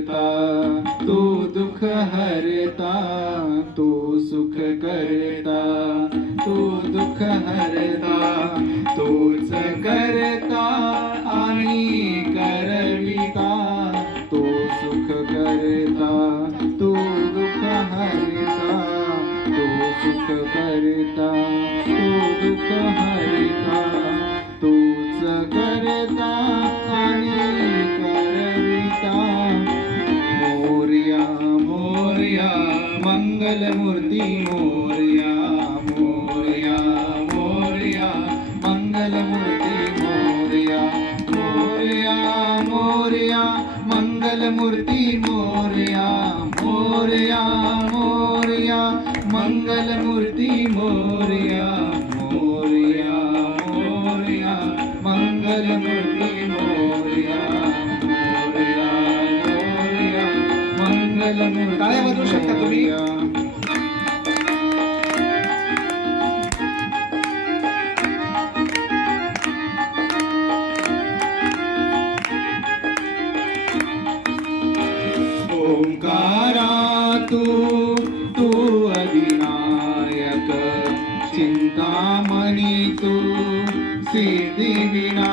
करता, तू दुःख हरता, तू सुख करता, तू दुःख हरता, तूच करता आणि करविता, तू सुख करता, तू दुःख हरता, तू सुख करता, तू दुःख हरता, तूच करता आणि करविता. मोरया मोरया मंगलमूर्ती मोरया, मोरया मोरया मंगलमूर्ती मोरया, मोरया मोरया मंगलमूर्ती मोरया, मोरया मोरया मंगलमूर्ती मोरया, मोरया मोरया मंगलमूर्ती मोरया, मोरया मोरया मंगलमूर्ती. टाळ्या वाजवू शकता तुम्ही. ओंकारा तू अधिनायक, चिंतामणी तू सिद्धिविनायक.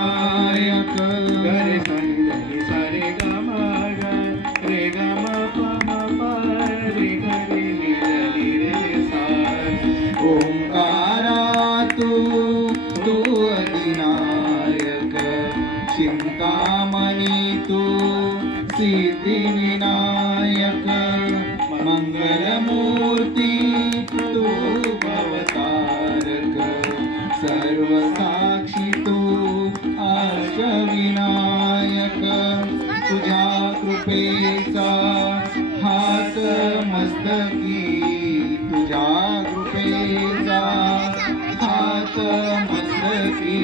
रे सा रे ग म ग रे ग म प म प रे ग रे नि रे सा. ओंकारा तू अधिनायक, चिंतामणी तू सिद्धिविनायक. मंगलमूर्ती तू भवतारक, सर्वसाक्षी तू अष्टविनायक. तुझ्या कृपेचा हात मस्तकी, तुझ्या कृपेचा हात मस्तकी.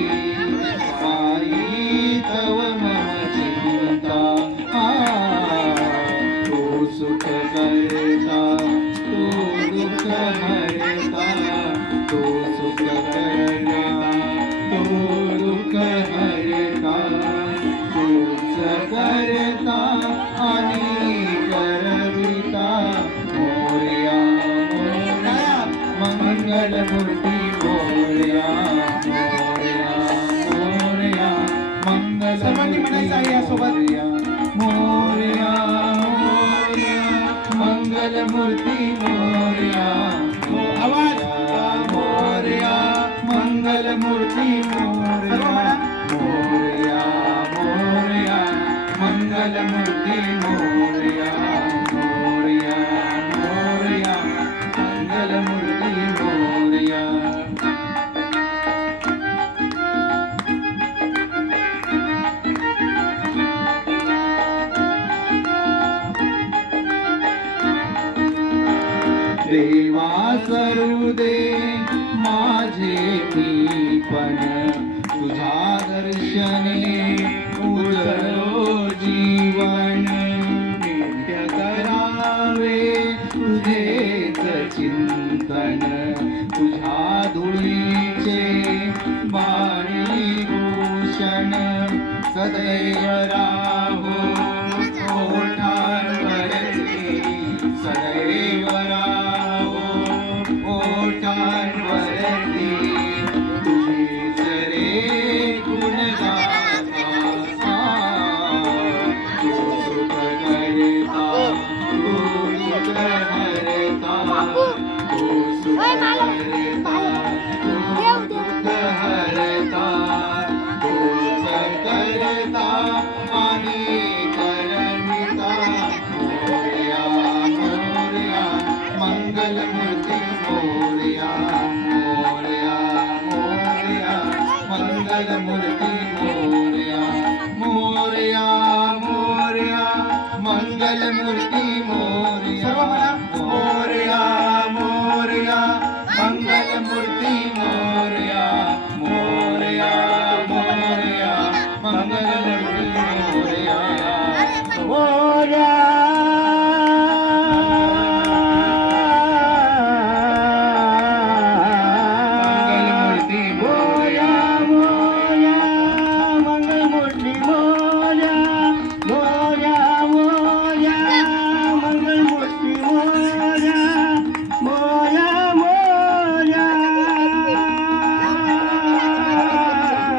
पायी तव मम चिंता, तू सुख करता, तू दुःख हरता, तू सुख करता, तू दुःख हरता, तूच करता आणि करविता. मोरया मोरया मंगलमूर्ती मोरया, मोरया मोरया सर्वांनी म्हणायचं आहे यासोबत. मोरया मोरया मंगलमूर्ती मोरया, आवाज. मोरया मंगलमूर्ती मोरया, मोरया मोरया मंगलमूर्ती मोरया, मोरया मोरया मंगलमूर्ती मोरया. देवा सरू दे माझे मी पण, तुझ्या दर्शने उजळो जीवन. नित्य करावे तुझेच चिंतन, तुझ्या धुळीचे बाणी भूषण. सदैव राहो ओठांवरती, सदैव राहो ओठांवरती. तुझीच रे गुणगाथा, तू सुख करता, तू दुःख हरता, तू सुख करता, तू दुःख हरता, तूच करता आणि करविता. मोरया मोरया मंगलमूर्ती मोरया, मोरया मोरया मंगलमूर्ती मोरया, मोरया मोरया मंगलमूर्ती मोरया, सर्व म्हणा. मोरया